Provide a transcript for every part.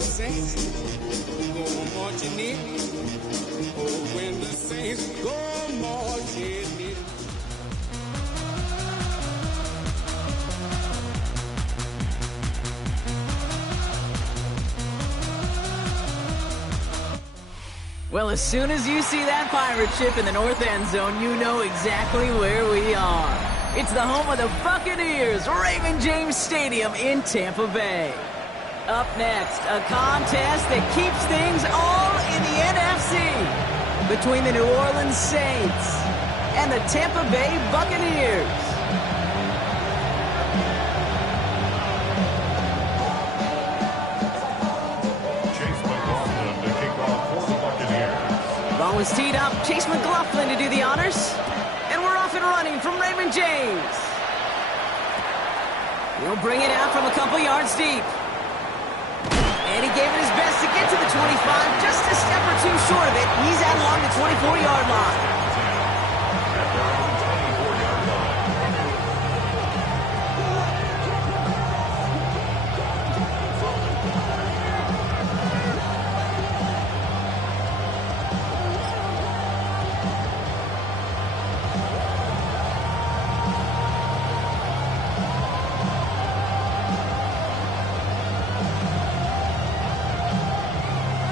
the Saints go marching in. Oh, when the Saints go marching in. Well, as soon as you see that pirate ship in the north end zone, you know exactly where we are. It's the home of the Buccaneers, Raymond James Stadium in Tampa Bay. Up next, a contest that keeps things all in the NFC between the New Orleans Saints and the Tampa Bay Buccaneers. Ball was teed up, Chase McLaughlin to do the honors. And we're off and running from Raymond James. He'll bring it out from a couple yards deep. And he gave it his best to get to the 25, just a step or two short of it. He's out along the 24-yard line.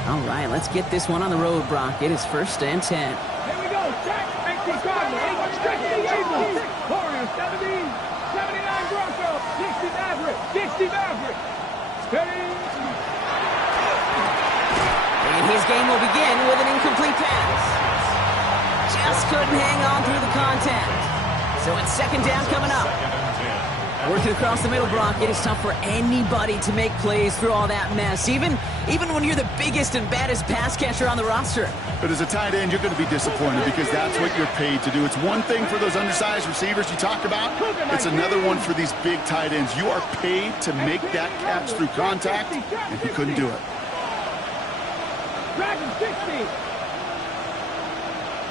All right, let's get this one on the road, Brock. It is 1st and 10. Here we go. Check. Stretch the able. Warriors, 70, 79 Broncos, 60 Maverick, 60 Maverick. Steady. And his game will begin with an incomplete pass. Just couldn't hang on through the contact. So it's 2nd down coming up. Working across the middle, Brock, it is tough for anybody to make plays through all that mess, even when you're the biggest and baddest pass catcher on the roster. But as a tight end, you're going to be disappointed because that's what you're paid to do. It's one thing for those undersized receivers you talked about. It's another one for these big tight ends. You are paid to make that catch through contact, and you couldn't do it. Dragon 60.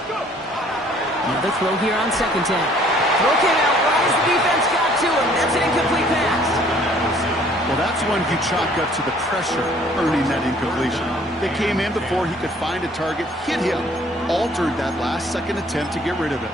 Go. Another throw here on 2nd down. Throw came out right as the defense got to him. That's an incomplete pass. Well, that's one you chalk up to the pressure earning that incompletion. They came in before he could find a target, hit him, altered that last-second attempt to get rid of it.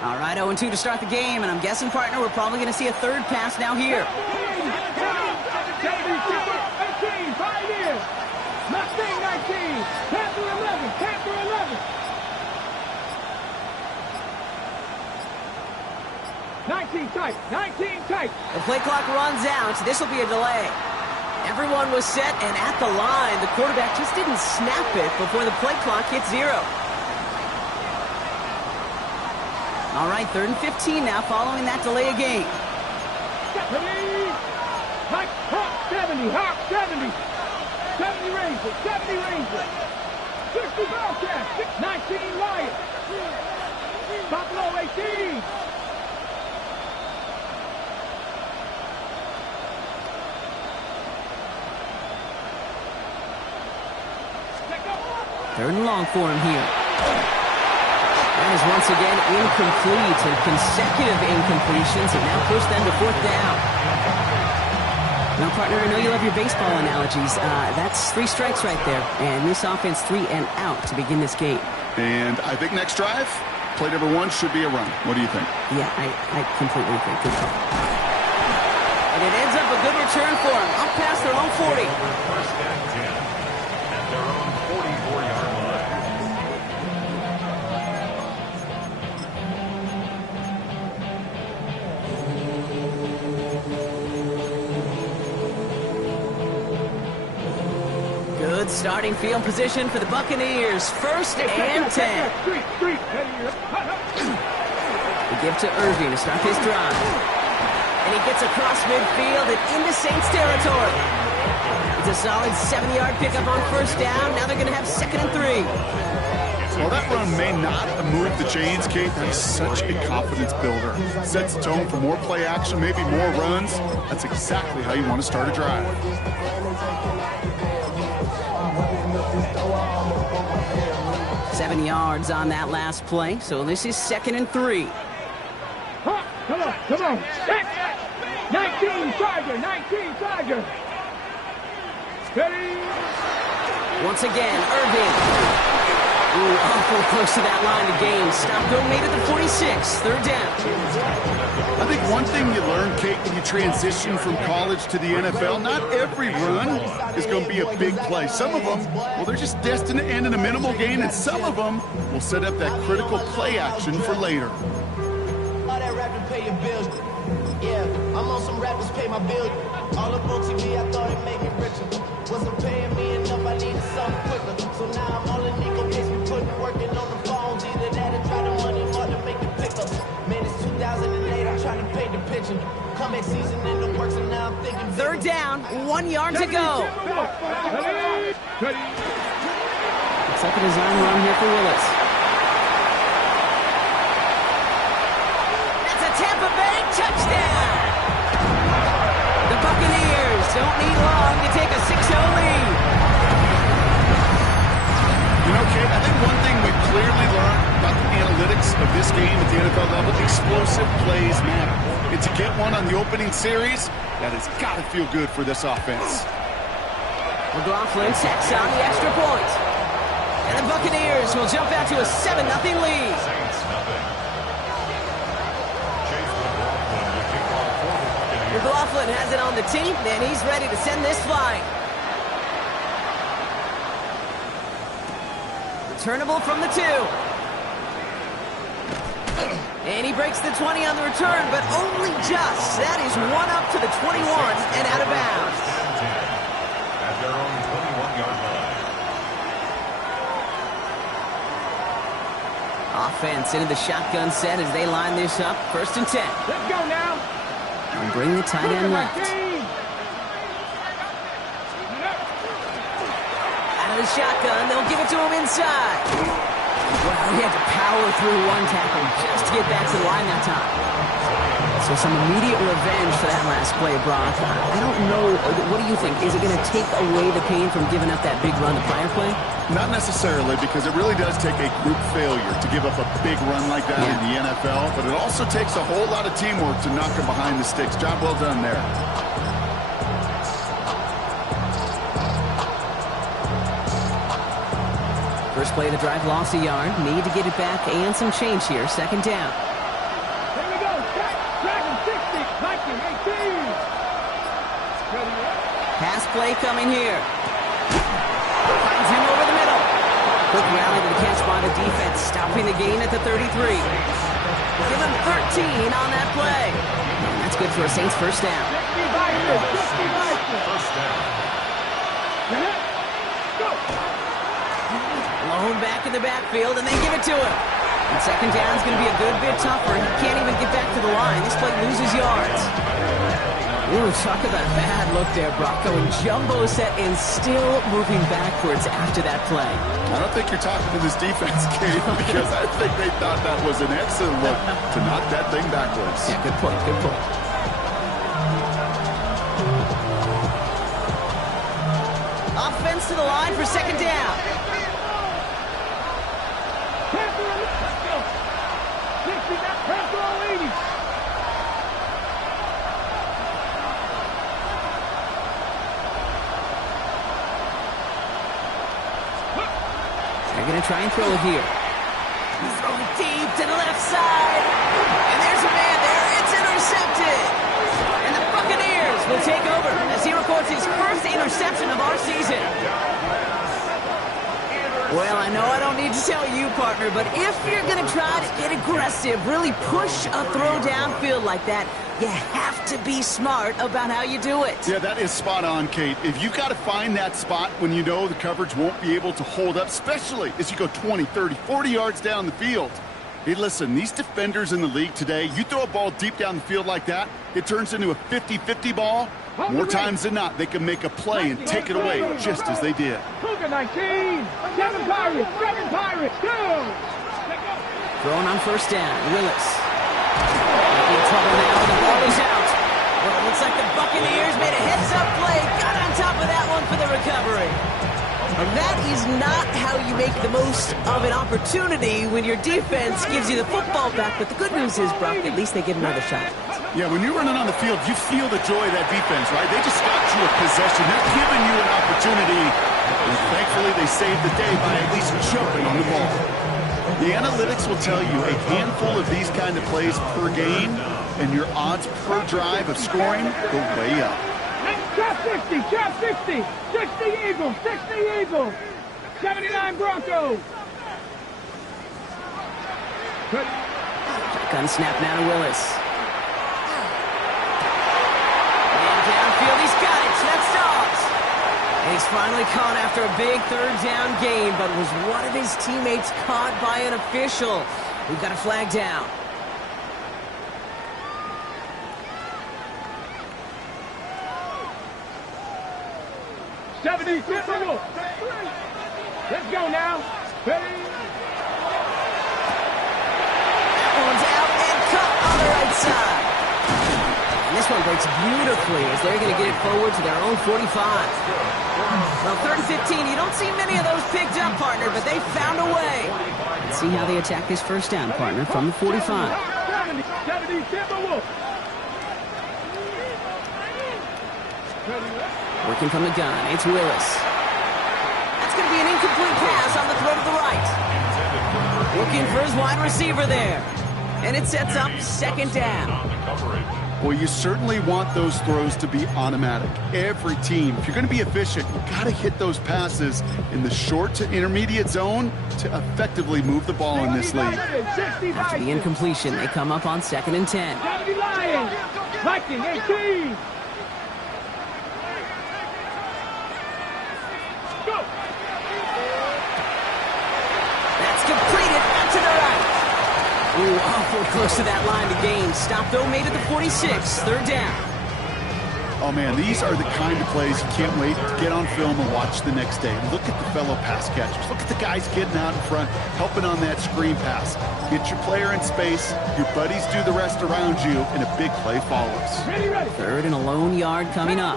All right, 0-2 to start the game, and I'm guessing, partner, we're probably going to see a 3rd pass now here. 18, 5 years. Mustang 19, Panther 11, Panther 11. 19 tight, 19 tight. The play clock runs out. This will be a delay. Everyone was set and at the line. The quarterback just didn't snap it before the play clock hit 0. All right, 3rd and 15 now following that delay of game. Mike, Hawk 70, Hawk 70. 70 Rangers, 70 Rangers. 60 Bobcats, 19 Lions. Buffalo 18. Third and long for him here. That is once again incomplete, and consecutive incompletions have now pushed them to 4th down. Now, partner, I know you love your baseball analogies. That's 3 strikes right there, and this offense 3 and out to begin this game. And I think next drive, play number 1 should be a run. What do you think? Yeah, I completely agree. Good call. And it ends up a good return for him, up past their own 40. 1st and 10 at their own 44-yard line. Good starting field position for the Buccaneers. 1st and 10. They give to Irving to start his drive. And he gets across midfield and into Saints territory. It's a solid 70-yard pickup on 1st down. Now they're going to have 2nd and 3. Well, that run may not move the chains, Kate. That is such a confidence builder. Sets the tone for more play action, maybe more runs. That's exactly how you want to start a drive. 7 yards on that last play, so this is 2nd and 3. Come on. Set. 19 Tiger. Steady. Once again, Irving. Ooh, awful close to that line of gain. Stop go made it to 46. 3rd down. I think one thing you learn, Kate, when you transition from college to the NFL, not every run is going to be a big play. Some of them, well, they're just destined to end in a minimal gain, and some of them will set up that critical play action for later. All that rapping pay your bills. Yeah, I'm on some rappers pay my bills. All up on TV, I thought it made me richer. Wasn't paying me enough, I needed something quicker. So now I'm all in Nico case me putting working on the phones. Either that or try the money hard to make the pickups. Man, it's 2008, I'm trying to paint the picture. Comeback season in the works, and now I'm thinking. 3rd down, 1 yard to go. Looks like a design run here for Willis. That's a Tampa Bay touchdown. The Buccaneers don't need long to take a 6-0 lead. You know, Kate, I think one thing we've clearly learned about the analytics of this game at the NFL level, explosive plays matter. And to get one on the opening series, that has got to feel good for this offense. McLaughlin sets on the extra point. And the Buccaneers will jump out to a 7-0 lead. Saints nothing. Chase McLaughlin will kick off for the Buccaneers. McLaughlin has it on the team, and he's ready to send this flying. Returnable from the 2. And he breaks the 20 on the return, but only just. That is one up to the 21 and out of bounds. At their own 21-yard line. Offense into the shotgun set as they line this up. 1st and 10. Let's go now. And bring the tight end left. Out of the shotgun, they'll give it to him inside. Well, he had to power through one tackle just to get back to the line that time. So some immediate revenge for that last play, Brock. I don't know. What do you think? Is it going to take away the pain from giving up that big run the prior play? Not necessarily, because it really does take a group failure to give up a big run like that in the NFL, but it also takes a whole lot of teamwork to knock him behind the sticks. Job well done there. First play of the drive, lost a yard. Need to get it back and some change here. 2nd down. Here we go. Dragon 60. Viking 18. Pass play coming here. Finds him over the middle. Quick rally to the catch by the defense, stopping the gain at the 33. Give him 13 on that play. And that's good for a Saints 1st down. First down. Lone back in the backfield, and they give it to him. And 2nd down is going to be a good bit tougher. He can't even get back to the line. This play loses yards. Ooh, talk about a bad look there, Brock. Going jumbo set and still moving backwards after that play. I don't think you're talking to this defense, Kate, because I think they thought that was an excellent look to knock that thing backwards. Yeah, good point, good point. Offense to the line for 2nd down. They're going to try and throw it here. Throw it deep to the left side. And there's a man there. It's intercepted. And the Buccaneers will take over as he records his first interception of our season. Well, I know I don't need to tell you, partner, but if you're going to try to get aggressive, really push a throw downfield like that, you have to be smart about how you do it. Yeah, that is spot on, Kate. If you've got to find that spot when you know the coverage won't be able to hold up, especially as you go 20, 30, 40 yards down the field. Hey, listen, these defenders in the league today, you throw a ball deep down the field like that, it turns into a 50-50 ball. More times than not, they can make a play and take it away just as they did. Cougar 19. 7 Pirates. 7 Pirates. Go. Throwing on 1st down. Willis. Might be in trouble now. The ball is out. Well, it looks like the Buccaneers made a heads-up play. Got on top of that one for the recovery. That is not how you make the most of an opportunity when your defense gives you the football back. But the good news is, Brock, at least they get another shot. Yeah, when you're running on the field, you feel the joy of that defense, right? They just got you a possession. They're giving you an opportunity. And thankfully, they saved the day by at least jumping on the ball. The analytics will tell you a handful of these kind of plays per game, and your odds per drive of scoring go way up. Chop 60, chop 60. 60 Eagles, 60 Eagles. 79 Broncos. Shotgun snap now to Willis. And downfield, he's got it. That's Dobbs. And he's finally caught after a big third down gain, but was one of his teammates caught by an official? We've got a flag down. Let's go now. Ready? That one's out and cut on the right side. And this one breaks beautifully as they're going to get it forward to their own 45. Well, 3rd and 15, you don't see many of those picked up, partner, but they found a way. Let's see how they attack this first down, partner, from the 45. 70 Timberwolves. Working from the gun, it's Willis. That's going to be an incomplete pass on the throw to the right. Looking for his wide receiver there. And it sets up 2nd down. Well, you certainly want those throws to be automatic. Every team, if you're going to be efficient, you got to hit those passes in the short to intermediate zone to effectively move the ball in this league. After the incompletion, they come up on 2nd and 10. 70 Lions. Viking 18. Ooh, awful close to that line to gain. Stop, though, made it the 46. 3rd down. Oh, man, these are the kind of plays you can't wait to get on film and watch the next day. Look at the fellow pass catchers. Look at the guys getting out in front, helping on that screen pass. Get your player in space, your buddies do the rest around you, and a big play follows. 3rd and a lone yard coming up.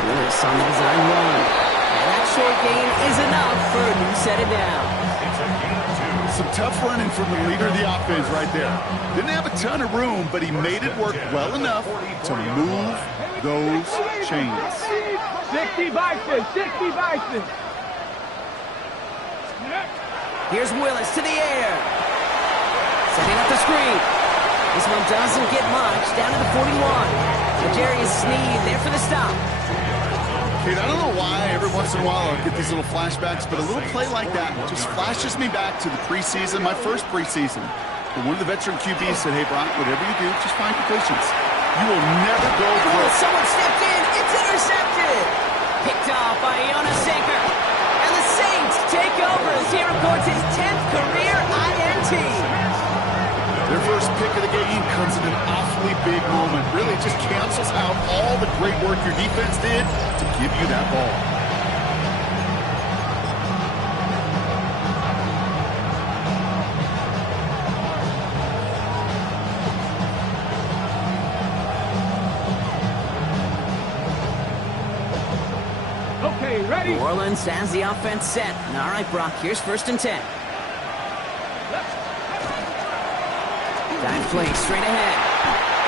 Willis on the design run. That short gain is enough for a new set of down. Some tough running from the leader of the offense right there. Didn't have a ton of room, but he made it work well enough to move those chains. 60 Bison, 60 Bison. Here's Willis to the air. Setting up the screen. This one doesn't get much. Down to the 41. L'Jarius Sneed there for the stop. Dude, I don't know why every once in a while I'll get these little flashbacks, but a little play like that just flashes me back to the preseason, my first preseason. And one of the veteran QBs said, hey, Brock, whatever you do, just find completions. You will never go broke. Someone stepped in. It's intercepted. Picked off by Jonas Sanker. And the Saints take over as he records his 10th career INT. Their first pick of the game comes in an awfully big moment. Really, it just cancels out all the great work your defense did to give you that ball. Okay, ready? New Orleans has the offense set. All right, Brock, here's 1st and 10. Dive play straight ahead.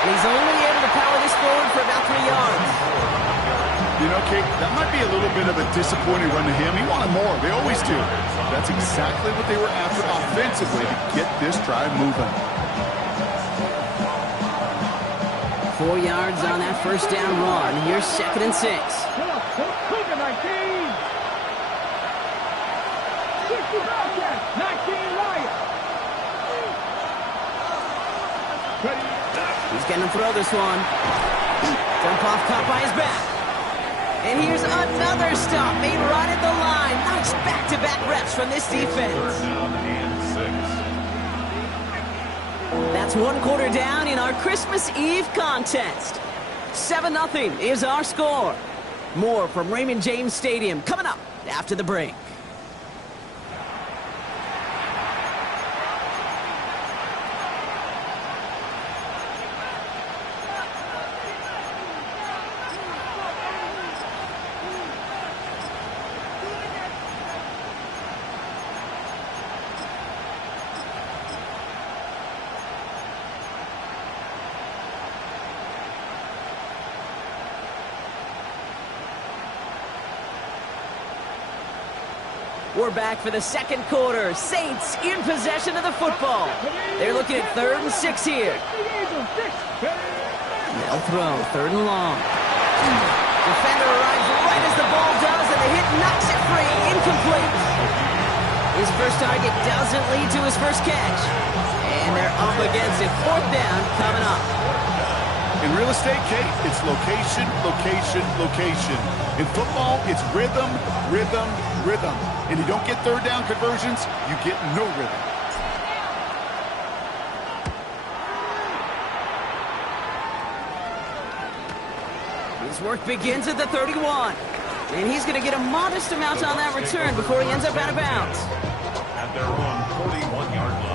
And he's only able to power this forward for about 3 yards. You know, Kate, that might be a little bit of a disappointing run to him. He wanted more. They always do. That's exactly what they were after offensively to get this drive moving. 4 yards on that first down run. Here's 2nd and 6. Cougar 19. 60 Bobcats, 19 Lions. He's going to throw this one. Jump off, caught by his back. And here's another stop made right at the line. Nice back-to-back reps from this defense. That's 1 quarter down in our Christmas Eve contest. 7-0 is our score. More from Raymond James Stadium coming up after the break. We're back for the second quarter. Saints in possession of the football. They're looking at 3rd and 6 here. They'll throw, 3rd and long. Defender arrives right as the ball does, and the hit knocks it free. Incomplete. His first target doesn't lead to his first catch. And they're up against it. 4th down coming up. In real estate, Kate, it's location, location, location. In football, it's rhythm, rhythm, rhythm. And you don't get 3rd down conversions, you get no rhythm. His work begins at the 31. And he's going to get a modest amount on that return before he ends up out of bounds. At their own 41-yard line.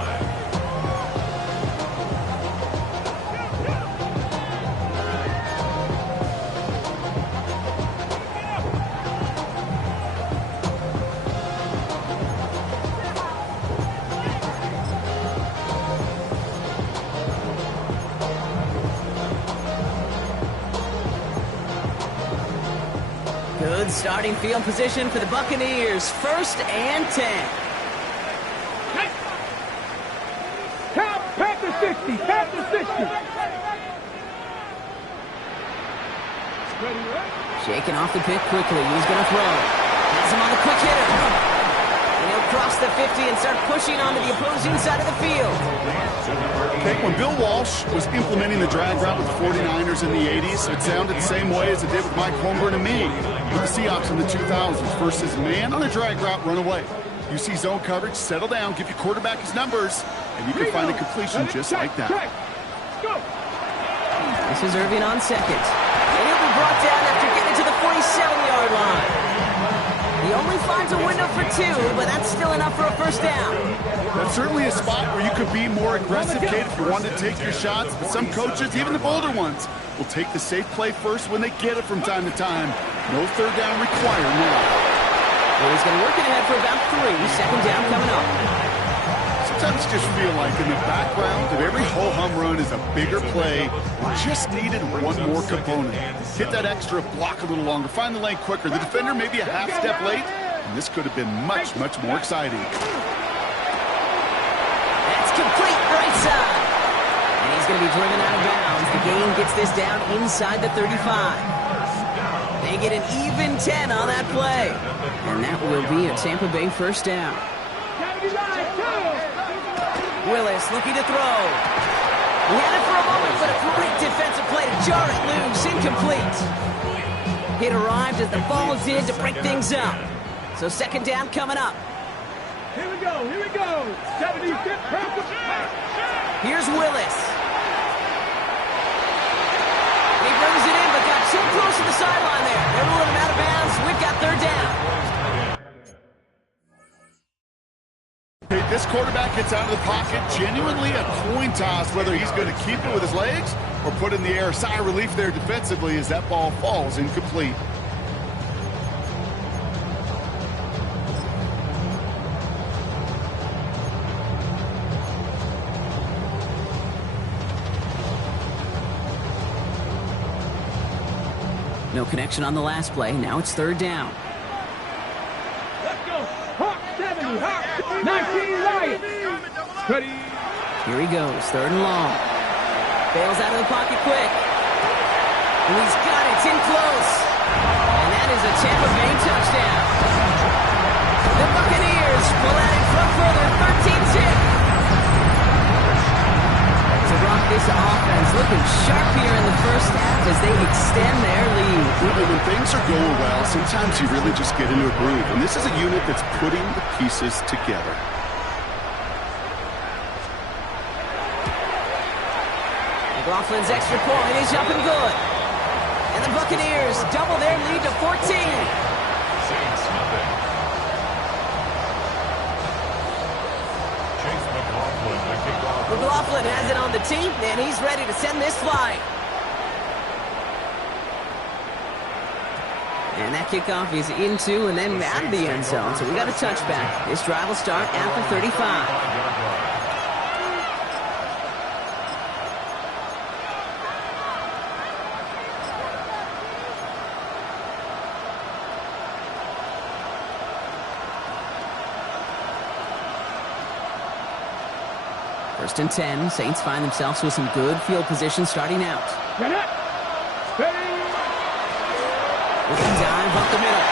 Good starting field position for the Buccaneers. 1st and 10. Count, Panther 60, Panther 60. Shaking off the pick quickly. He's going to throw. Has him on the quick hitter. And he'll cross the 50 and start pushing onto the opposing side of the field. Okay, when Bill Walsh was implementing the drag route with the 49ers in the 80s, it sounded the same way as it did with Mike Holmgren and me with the Seahawks in the 2000s versus man on a drag route, run away. You see zone coverage, settle down, give your quarterback his numbers, and you can find a completion just like that. This is Irving on 2nd. And he'll be brought down after getting to the 47-yard line. He only finds a window for 2, but that's still enough for a 1st down. That's certainly a spot where you could be more aggressive, Kate, if you wanted to take your shots. But some coaches, even the bolder ones, will take the safe play first when they get it from time to time. No 3rd down required now. Well, he's going to work it ahead for about 3. 2nd down coming up. Sometimes just feel like in the background of every ho-hum run is a bigger play. Just needed one more component. Hit that extra block a little longer. Find the lane quicker. The defender may be a half step late, and this could have been much, much more exciting. That's complete right side. And he's going to be driven out of bounds. The gain gets this down inside the 35. They get an even 10 on that play. And that will be a Tampa Bay 1st down. Willis looking to throw. He had it for a moment, but a great defensive play to jar it loose. Incomplete. Hit arrived as the ball did to break things up. So 2nd down coming up. Here we go, here we go. 75th practice. Here's Willis. He brings it in, but got too close to the sideline there. They're ruling him out of bounds. We've got 3rd down. This quarterback gets out of the pocket, genuinely a coin toss whether he's going to keep it with his legs or put it in the air. Sigh of relief there defensively as that ball falls incomplete. No connection on the last play. Now it's 3rd down. Let's go. Hawk 70, Hawk 19 Lions. Ready. Here he goes, 3rd and long. Bails out of the pocket quick. And he's got it. It's in close. And that is a Tampa Bay touchdown. The Buccaneers pull out in front further, 13-10. To rock this offense, looking sharp here in the 1st half as they extend their lead. When things are going well, sometimes you really just get into a groove. And this is a unit that's putting the pieces together. McLaughlin's extra point is up and good. And the Buccaneers double their lead to 14. Saints nothing. Chase McLaughlin to kick off. McLaughlin has it on the tee, and he's ready to send this flying. And that kickoff is into and then out of the end zone, so we got a touchback. This drive will start at the 35. First and 10. Saints find themselves with some good field position starting out. Get it. Ready. With a dive up the middle.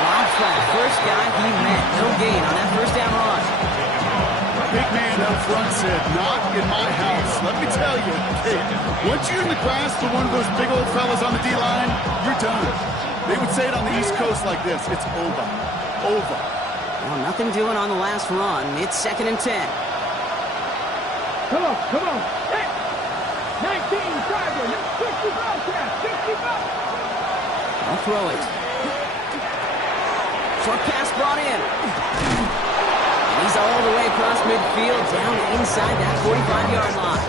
Lob flat. First guy he met. No gain on that first down run. Big man up front said, not in my house. Let me tell you, hey, once you're in the grass for one of those big old fellas on the D-line, you're done. They would say it on the East Coast like this. It's over. Over. Well, nothing doing on the last run. It's second and 10. Come on, come on. Hey. 19, driver. 60 Bobcats. 60 Bobcats. I'll throw it. Short pass brought in. He's all the way across midfield, down inside that 45-yard line.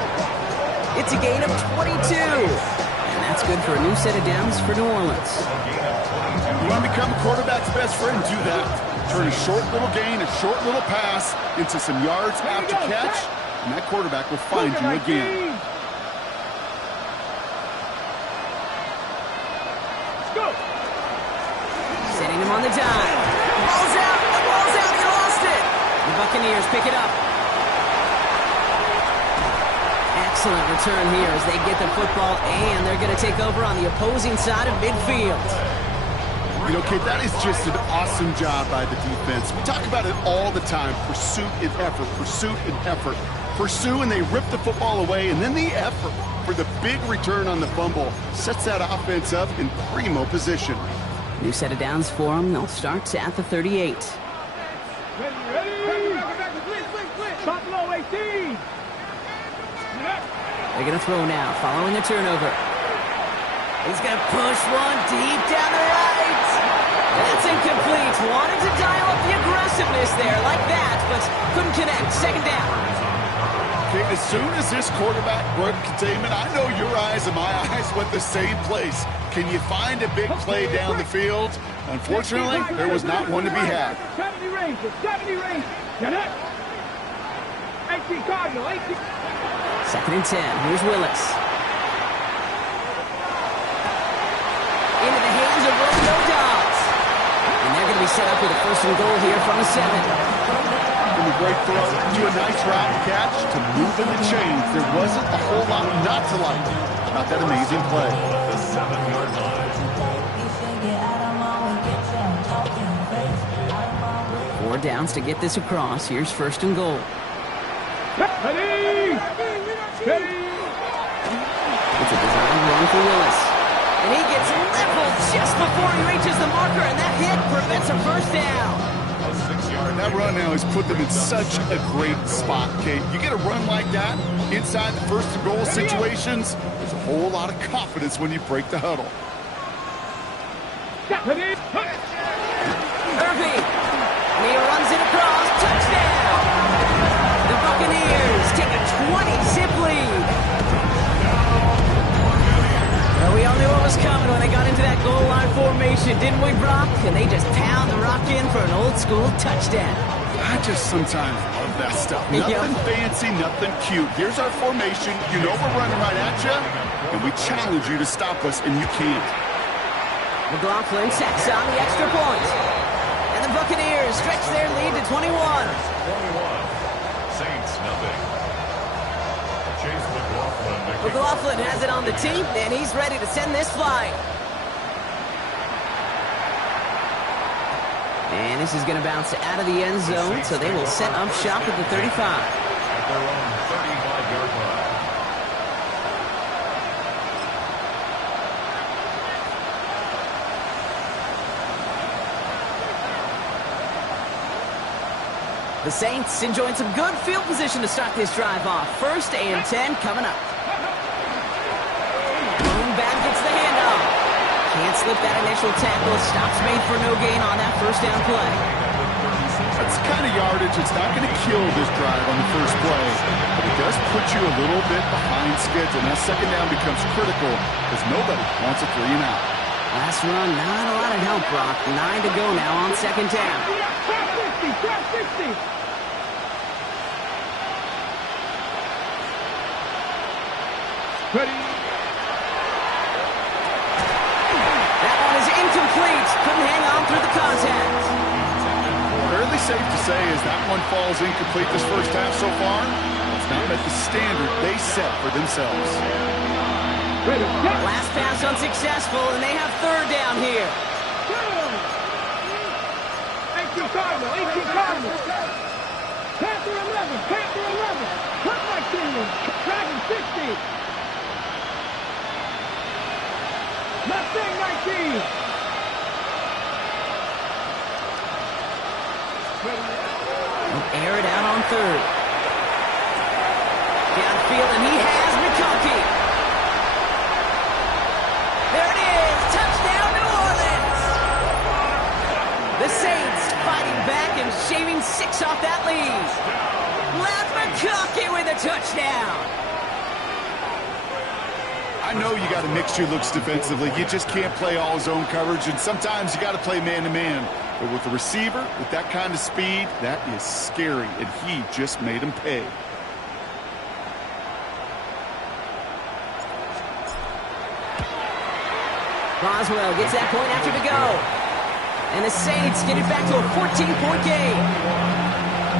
It's a gain of 22. And that's good for a new set of downs for New Orleans. You want to become a quarterback's best friend? Do that. Turn a short little gain, a short little pass into some yards after catch, and that quarterback will find you again. Let's go. Setting him on the dive. Ball's out. The ball's out. He lost it. The Buccaneers pick it up. Excellent return here as they get the football, and they're going to take over on the opposing side of midfield. You know, kid, that is just an awesome job by the defense. We talk about it all the time. Pursuit and effort, pursuit and effort. Pursue, and they rip the football away, and then the effort for the big return on the fumble sets that offense up in primo position. New set of downs for them. They'll start at the 38. Ready, ready. Buffalo 18. They're going to throw now, following the turnover. He's going to push one deep down the right. That's incomplete. Wanted to dial up the aggressiveness there like that, but couldn't connect. Second down. Okay, as soon as this quarterback broke containment, I know your eyes and my eyes went the same place. Can you find a big play down the field? Unfortunately, there was not one to be had. 70 Rangers, 70 Rangers. Get it? 18 Cardinal, 18. Second and 10. Here's Willis. Into the hands of Romeo Dobbs. And they're going to be set up with a first and goal here from the 7. From a great throw to a nice route catch to move in the chains. There wasn't a whole lot not to like about that amazing play. The 7-yard line. 4 downs to get this across. Here's first and goal. Ready! Ready! It's a design run for Willis. And he gets leveled just before he reaches the marker, and that hit prevents a first down. A 6-yard. That run now has put them in such a great spot, Kate. You get a run like that inside the first and goal situations, there's a whole lot of confidence when you break the huddle. Ready! Irving. And he runs it across. Touchdown! The Buccaneers take a 20-zip lead. Well, we all knew what was coming when they got into that goal line formation, didn't we, Brock? And they just pound the rock in for an old-school touchdown. I just sometimes love that stuff. Nothing fancy, nothing cute. Here's our formation. You know we're running right at you, and we challenge you to stop us, and you can't. McLaughlin sets on the extra point. And the Buccaneers stretch their lead to 21. 21. Saints, nothing. Chase McLaughlin. McLaughlin has it on the tee, and he's ready to send this flying. And this is going to bounce out of the end zone, so they will set up shop at the 35. At their own 35-yard line. The Saints enjoying some good field position to start this drive off. First and 10 coming up. Boombat gets the handoff. Can't slip that initial tackle. Stops made for no gain on that first down play. That's the kind of yardage that's not going to kill this drive on the first play, but it does put you a little bit behind schedule. And that second down becomes critical because nobody wants a 3 and out. Last run, not a lot of help, Brock. 9 to go now on second down. 60. Ready? That one is incomplete. Couldn't hang on through the contact. Fairly safe to say as that one falls incomplete this first half so far. It's not met the standard they set for themselves. Last pass unsuccessful, and they have third down here. 18 Cardinal, 18 Cardinal. Panther 11, Panther 11. Cut my team. Dragon 60. Mustang 19. Air it out on third. Downfield, and he has McConkey. There it is. Touchdown, New Orleans. The Saints fighting back and shaving 6 off that lead. Lad McConkey with a touchdown. I know you got to mix your looks defensively. You just can't play all zone coverage, and sometimes you got to play man-to-man. But with a receiver, with that kind of speed, that is scary, and he just made him pay. Boswell gets that point after to go. And the Saints get it back to a 14-point game.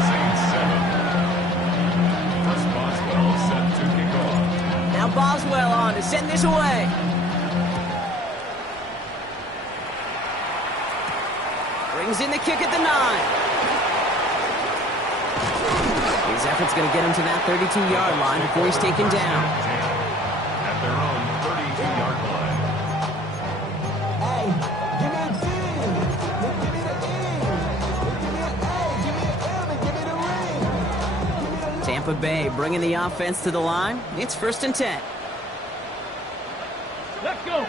Saints 7. First Boswell set to kick off. Now Boswell on to send this away. Brings in the kick at the 9. His effort's going to get him to that 32-yard line before he's taken down. At their own 32-yard line. Tampa Bay bringing the offense to the line. It's 1st and 10. Let's go.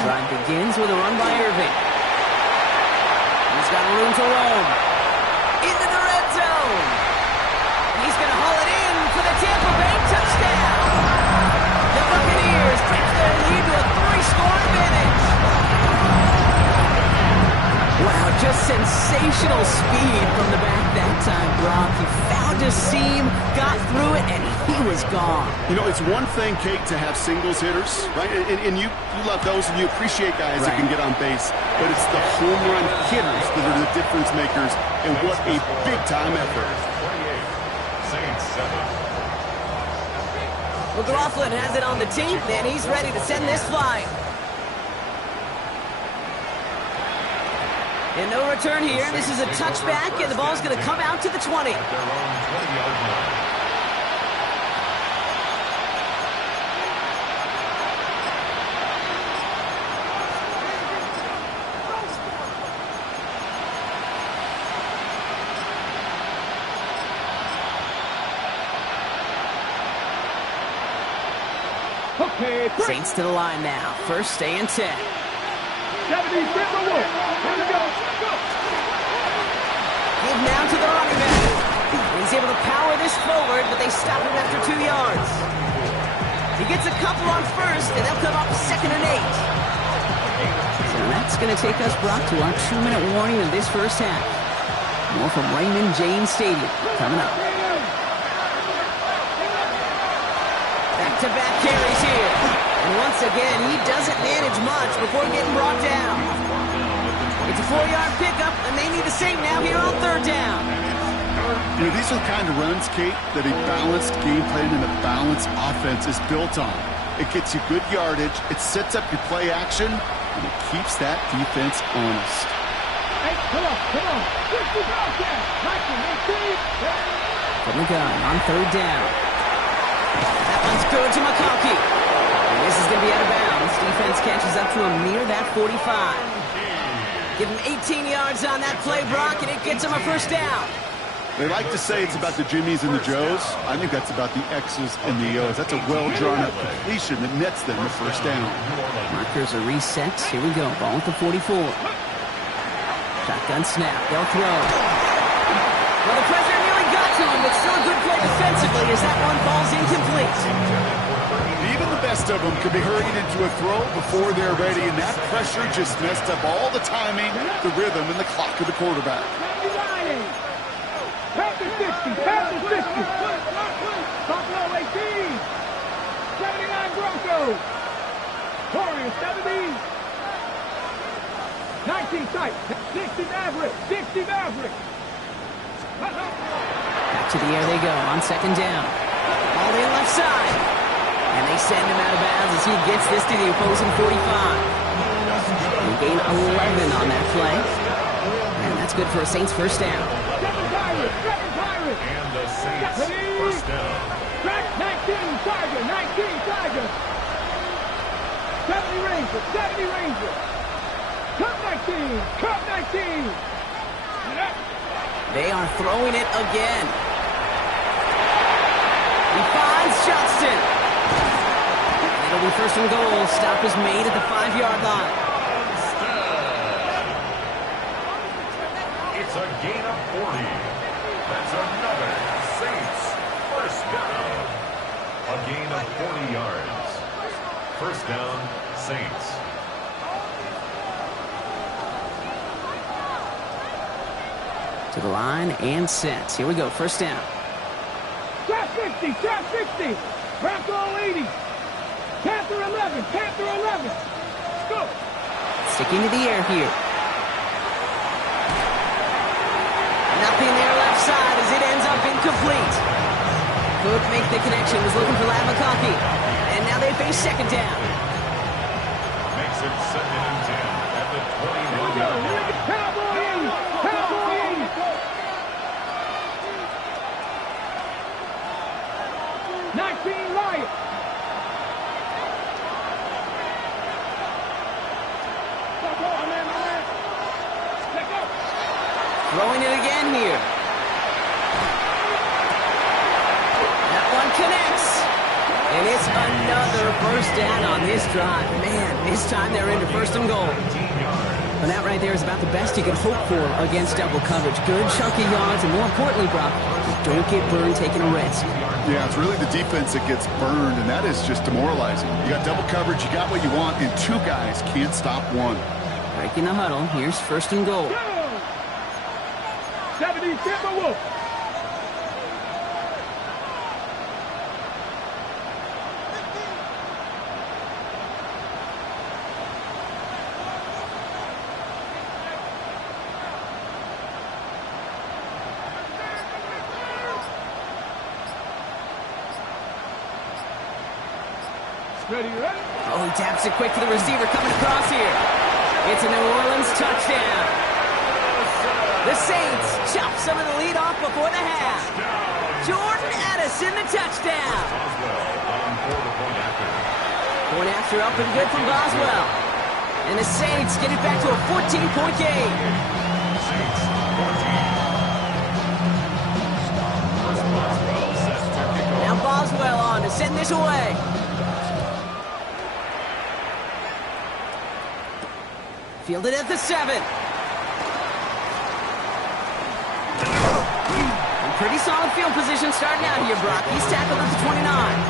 Drive begins with a run by Irving. He's got room to roam. Into the red zone. He's going to haul it in for the Tampa Bay touchdown. The Buccaneers take their lead to a 3-score advantage. Wow, just sensational speed from the back that time, Brock. He found a seam, got through it, and he was gone. You know, it's one thing, Kate, to have singles hitters, right? And you love those, and you appreciate guys that can get on base. But it's the home run hitters that are the difference makers, and what a big-time effort. 28. Saints 7. McLaughlin has it on the team, and he's ready to send this flying. And no return here. This is a touchback, and the ball's going to come out to the 20. At their own 20-yard line. Okay, Saints to the line now. 1st and 10. 70, Denver Wolf. Here we go. Give now to the running back. He's able to power this forward, but they stop him after 2 yards. He gets a couple on 1st, and they'll come up 2nd and 8. So that's going to take us, Brock, to our 2-minute warning of this first half. More from Raymond James Stadium coming up. Back-to-back carries here. And once again, he doesn't manage much before getting brought down. It's a 4-yard pickup, and they need the same now here on 3rd down. You know, these are the kind of runs, Kate, that a balanced game plan and a balanced offense is built on. It gets you good yardage, it sets up your play action, and it keeps that defense honest. Hey, come on. 50 broadcast. 19, 18. From the gun on 3rd down. That one's good to McConkey. And this is going to be out of bounds. Defense catches up to him near that 45. Give him 18 yards on that play, Brock, and it gets him a 1st down. They like to say it's about the Jimmies and the Joes. I think that's about the X's and the O's. That's a well-drawn-up completion that nets them the 1st down. Markers are reset. Here we go. Ball at the 44. Shotgun snap. They'll throw. Well, the pressure nearly got to him, but still a good play defensively as that one falls incomplete. Even the best of them could be hurried into a throw before they're ready, and that pressure just messed up all the timing, the rhythm, and the clock of the quarterback. Panthers 60, Panthers 60. Buffalo 18. 79 Broncos. Warriors 70. 19 tight. 60 Mavericks. 60 Mavericks. Back To the air they go on second down. All in left side. And they send him out of bounds as he gets this to the opposing 45. They gain 11 on that play. And that's good for a Saints first down. And the Saints first down. Track 19, Tiger, 19, Tiger. 70 Ranger, 70 Ranger. Cup 19, Cup 19. They are throwing it again. He finds Johnston. And it'll be first and goal. Stop is made at the 5-yard line. It's a gain of 40. That's another Saints first down. A gain of 40 yards. First down, Saints. To the line and set. Here we go. First down. Trap 60, trap 60. Bronco 80. Panther 11, Panther 11. Go. Sticking to the air here. Nothing there left side as it ends up incomplete. Could make the connection. Was looking for Ladd McConkey. And now they face second down. Makes it 2nd and 10 at the 21-yard line. Cowboys! Cowboys! 19 Lions. Throwing it again here. That one connects. And it's another first down on this drive. Man, this time they're into first and goal. And that right there is about the best you can hope for against double coverage. Good chunky yards, and more importantly, Brock, don't get burned taking a risk. Yeah, it's really the defense that gets burned, and that is just demoralizing. You got double coverage, you got what you want, and two guys can't stop one. Breaking the huddle. Here's first and goal. 70 Timberwolves. Ready, ready? Oh, he taps it quick to the receiver coming across here. It's a New Orleans touchdown. The Saints chop some of the lead off before the half. Jordan Addison, the touchdown. Point after up and good from Boswell. And the Saints get it back to a 14-point game. Now Boswell on to send this away. Fielded at the 7. And pretty solid field position starting out here, Brock. He's tackled at the 29.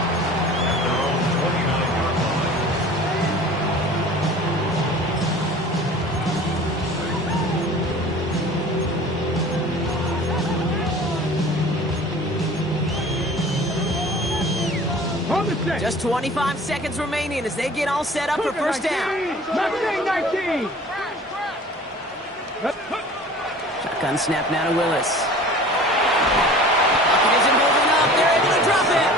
Just 25 seconds remaining as they get all set up for first down. 19. Shotgun snap now to Willis. Pocket isn't moving up. They're able to drop it.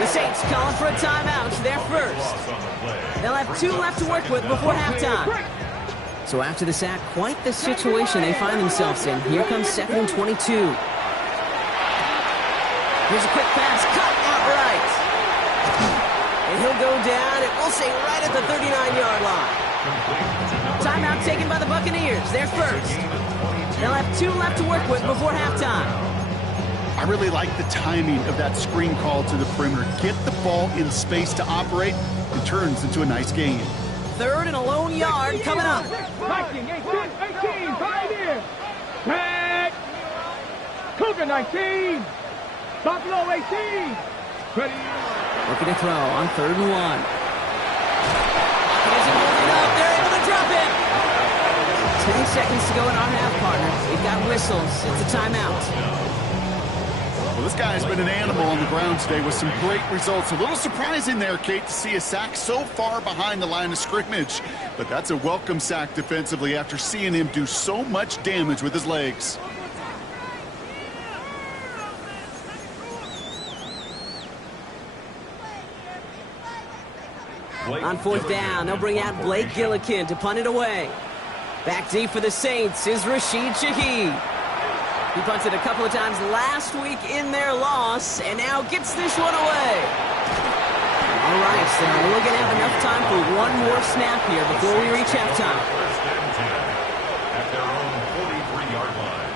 The Saints calling for a timeout. They're first. They'll have 2 left to work with before halftime. So after the sack, quite the situation they find themselves in. Here comes 2nd and 22. Here's a quick pass. Cut outright. And he'll go down, it will say right at the 39-yard line. Timeout taken by the Buccaneers. They're first. They'll have 2 left to work with before halftime. I really like the timing of that screen call to the perimeter. Get the ball in space to operate. It turns into a nice game. 3rd and a lone yard coming up. Viking 18, Pioneer. Tag. Cougar 19. Buffalo 18. Ready. Looking to throw on 3rd and 1. He isn't moving up. They're able to drop it. 10 seconds to go in our half, partner. We've got whistles. It's a timeout. Well, this guy's been an animal on the ground today with some great results. A little surprising there, Kate, to see a sack so far behind the line of scrimmage. But that's a welcome sack defensively after seeing him do so much damage with his legs. On fourth down, they'll bring out Blake Gillikin to punt it away. Back deep for the Saints is Rashid Shaheed. He punted a couple of times last week in their loss, and now gets this one away. All right, so we're going to have enough time for one more snap here before we reach halftime. First and 10 at their own 43-yard line.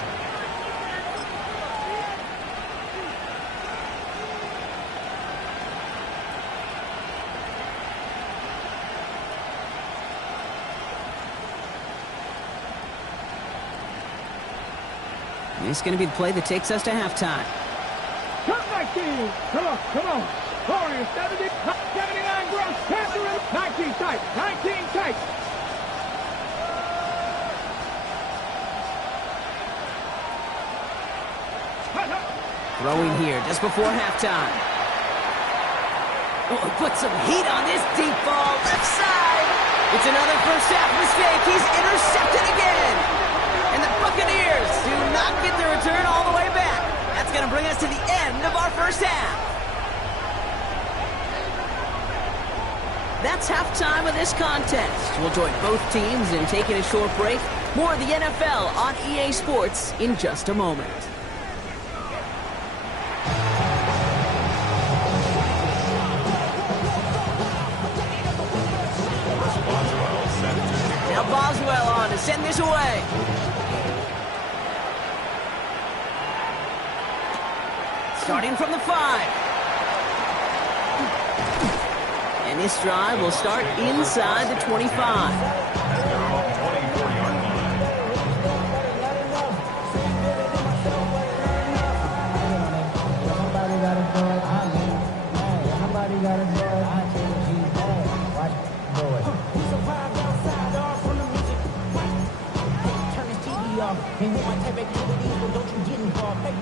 This is going to be the play that takes us to halftime. Come 19. Come on. Warriors, 79 gross. Panther in 19 tight. 19 tight. Throwing here just before halftime. Oh, put some heat on this deep ball. Left side. It's another first half mistake. He's intercepted again. And the Buccaneers do not get the return all the way back. That's going to bring us to the end of our first half. That's halftime of this contest. We'll join both teams in taking a short break. More of the NFL on EA Sports in just a moment. Now Boswell on to send this away. Starting from the 5. And this drive will start inside the 25.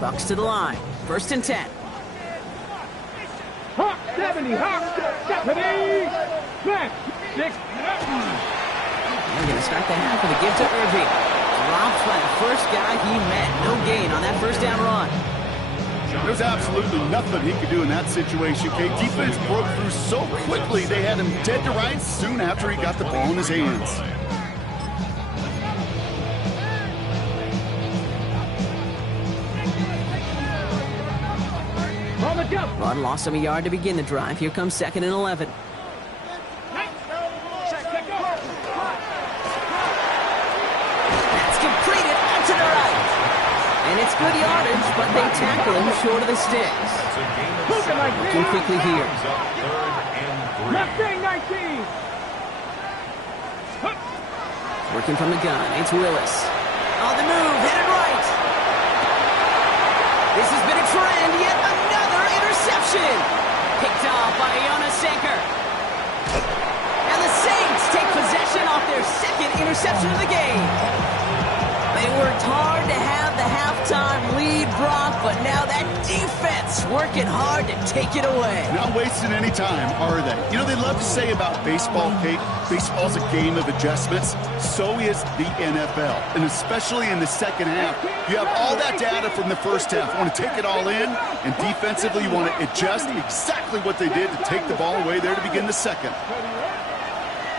Bucs to the line. First and 10. Hawk 70. Hawk 70. Back. 6. They're going to start the half with a give to Irving. Dropped by the first guy he met. No gain on that first down run. There's absolutely nothing he could do in that situation, Kate. Defense broke through so quickly, they had him dead to rights soon after he got the ball in his hands. Run lost him a yard to begin the drive. Here comes 2nd and 11. That's completed out to the right. And it's good yardage, but they tackle him short of the sticks. Looking quickly here. Left wing 19. Working from the gun. It's Willis. On the move, headed right. This has been a trend, yet another interception. Picked off by Jonas Sanker. And the Saints take possession off their second interception of the game. They worked hard to have the halftime lead, Brock, but now that defense working hard to take it away. Not wasting any time, are they? You know, they love to say about baseball, Kate, baseball's a game of adjustments. So is the NFL, and especially in the second half. You have all that data from the first half. You want to take it all in, and defensively you want to adjust exactly what they did to take the ball away there to begin the second.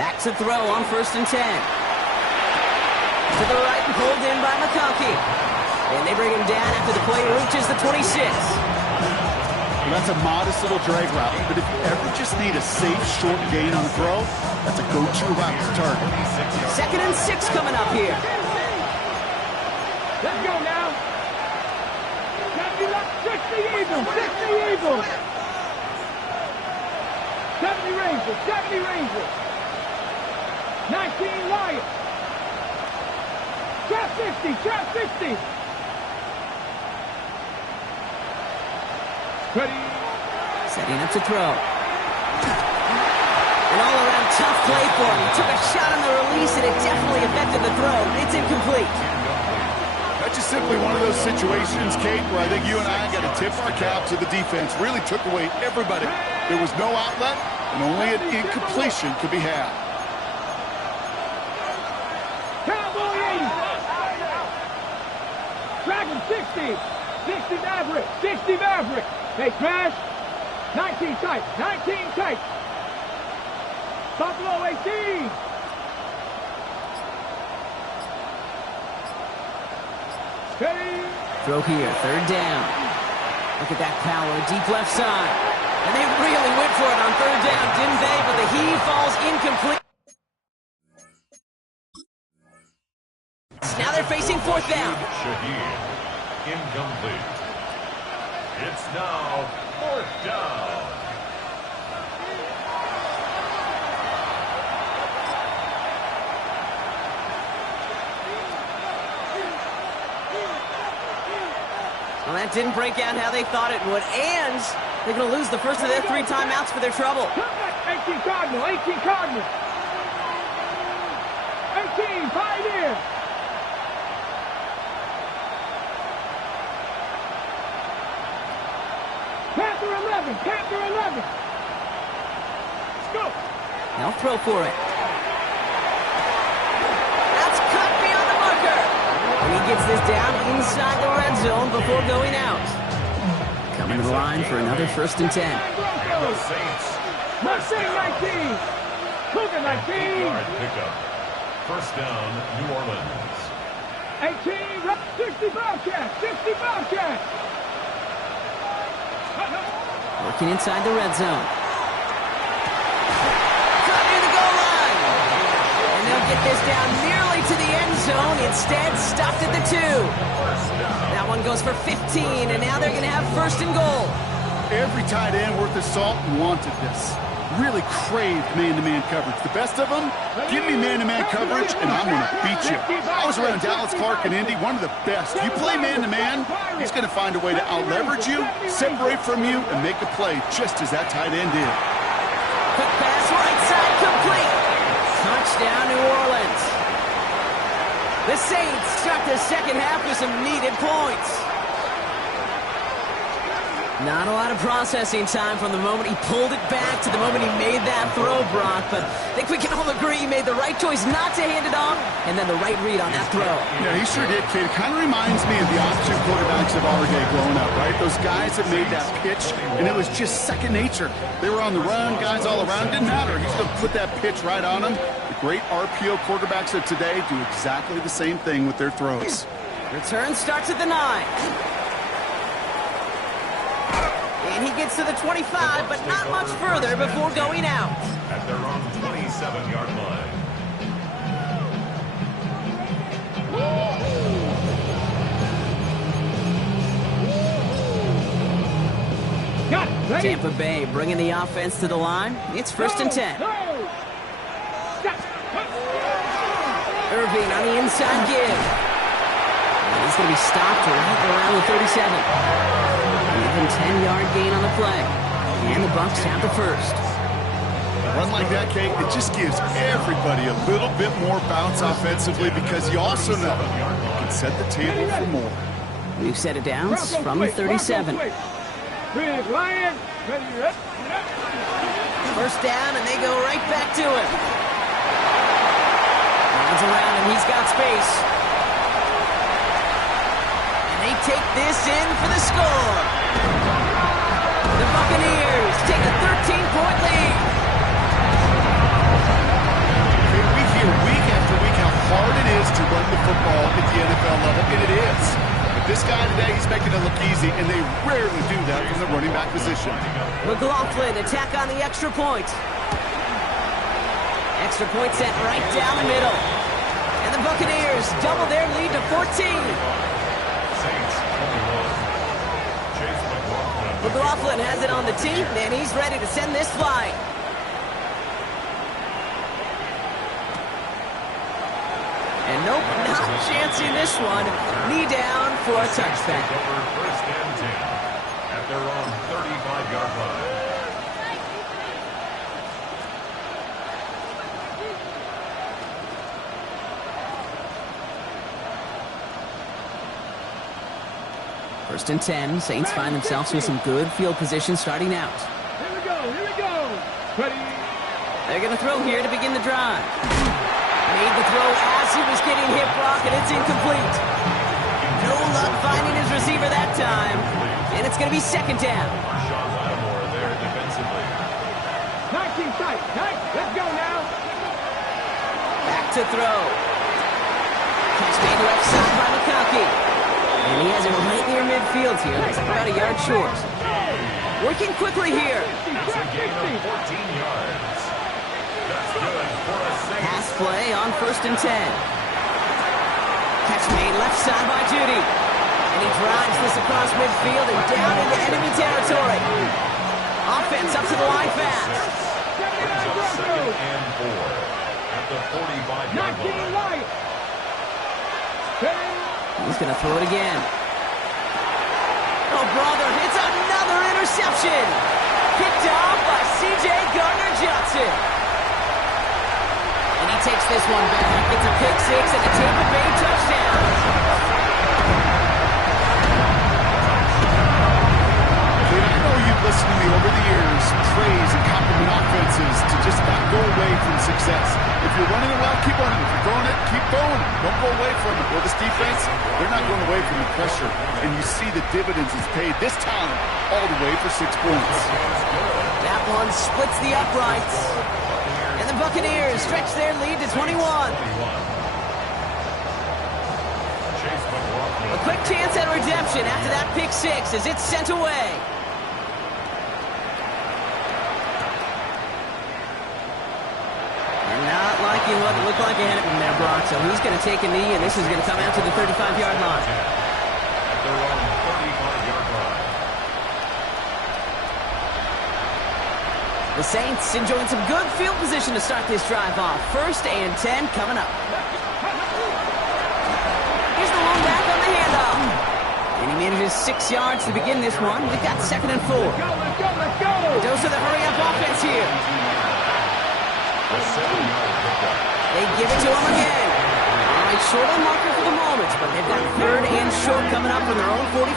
Back to throw on 1st and 10. To the right and pulled in by McConkey. And they bring him down after the play reaches the 26. Well, that's a modest little drag route, but if you ever just need a safe, short gain on the throw, that's a go-to route to target. 2nd and 6 coming up here. Let's go now. 60 Eagles. 60 Eagles. 70 Rangers. 70 Rangers. 19 Lions. Trap 50. Trap 50. Ready. Setting up to throw. An all-around tough play for him. He took a shot on the release, and it definitely affected the throw. It's incomplete. That's just simply one of those situations, Kate, where I think you and I got to tip our cap to the defense. Really took away everybody. There was no outlet, and only an incompletion could be had. Cowboy 80. Dragon 60. 60 Maverick. 60 Maverick. Hey, Crash. 19 tight. 19 tight. Buffalo 18. Steady. Throw here, third down. Look at that power, deep left side. And they really went for it on third down, didn't they? But the heave falls incomplete. Now they're facing fourth down. Shaheed, incomplete. It's now fourth down. Well, that didn't break out how they thought it would, and they're going to lose the first of their 3 timeouts for their trouble. 18 Cardinal, 18 Cardinal. 18, Pioneer. Panther 11, Panther 11. Let's go. They'll throw for it. That's cut beyond the marker. And he gets this down inside the red zone before going out. Coming to the line for another 1st and 10. And the Saints. Mustang 19. Cougar 19. Yard pickup. First down, New Orleans. 18, 60 Bobcat, 60 Bobcat. Working inside the red zone. Cut near the goal line. And they'll get this down nearly to the end zone. Instead, stopped at the 2. That one goes for 15, and now they're going to have 1st and goal. Every tight end worth his salt wanted this. Really craved man-to-man coverage. The best of them, give me man-to-man coverage, and I'm going to beat you. I was around Dallas Clark and Indy, one of the best. You play man-to-man, he's going to find a way to out-leverage you, separate from you, and make a play just as that tight end did. Quick pass, right side, complete. Touchdown, New Orleans. The Saints start the second half with some needed points. Not a lot of processing time from the moment he pulled it back to the moment he made that throw, Brock. But I think we can all agree he made the right choice not to hand it off, and then the right read on that throw. Yeah, he sure did, kid. Kind of reminds me of the offensive quarterbacks of our day growing up, right? Those guys that made that pitch, and it was just second nature. They were on the run, guys all around. Didn't matter. He's going to put that pitch right on them. The great RPO quarterbacks of today do exactly the same thing with their throws. Return starts at the 9. And he gets to the 25, but not much further before going out. At their own 27-yard line. Got it. Ready? Tampa Bay bringing the offense to the line. It's 1st and 10. Irving on the inside give. And he's going to be stopped right around the 37. Even 10-yard gain on the play. And the Bucs have the 1st. A run like that, Kate, it just gives everybody a little bit more bounce offensively because you also know you can set the table for more. New set of downs from the 37. Big Lion. Ready, 1st down, and they go right back to him. Runs around him. He's got space. And they take this in for the score. The Buccaneers take a 13-point lead. We hear week after week how hard it is to run the football at the NFL level, and it is. But this guy today, he's making it look easy, and they rarely do that from the running back position. McLaughlin attack on the extra point. Extra point set right down the middle. And the Buccaneers double their lead to 14. McLaughlin has it on the tee, and he's ready to send this flying. And nope, not chancing this one. Knee down for a touchback. First and 10 at their own 35-yard line. First and 10. Saints find themselves with some good field position starting out. Here we go. Here we go. Ready. They're going to throw here to begin the drive. Made the throw as he was getting hit, Brock, and it's incomplete. No luck finding his receiver that time. And it's going to be 2nd down. Sean Lattimore there defensively. 19 tight. Let's go now. to throw. Catch made left side by McConkey. And he has it right near midfield here. That's about a yard short. Working quickly here. It's a gain of 14 yards. That's good for a Saints. Pass play on 1st and 10. Catch made left side by Judy. And he drives this across midfield and down into enemy territory. Offense up to the line fast. Brings up 2nd and 4 at the 45-yard line. He's going to throw it again. Oh, brother, it's another interception. Picked off by C.J. Gardner-Johnson. And he takes this one back. It's a pick six and a Tampa Bay touchdown. I know you've listened to me over the years praise and compliment offenses to just not go away from success. If you're running it well, keep running. If you're throwing it, keep throwing it. Don't go away from it. Well, this defense, they're not going away from the pressure. And you see the dividends it's paid this time all the way for 6 points. That one splits the uprights. And the Buccaneers stretch their lead to 21. A quick chance at redemption after that pick six as it's sent away. And not liking what it looked like ahead of him there, Brock. So he's going to take a knee, and this is going to come out to the 35-yard line. At their own 35-yard line. The Saints enjoying some good field position to start this drive off. 1st and 10 coming up. Here's the long back on the handoff. And he manages 6 yards to begin this one. We've got 2nd and 4. Let's go. Dose of the hurry-up offense here. The 7-yard pickup. They give it to him again. All right, short on marker for the moment, but they've got 3rd and short coming up from their own 44.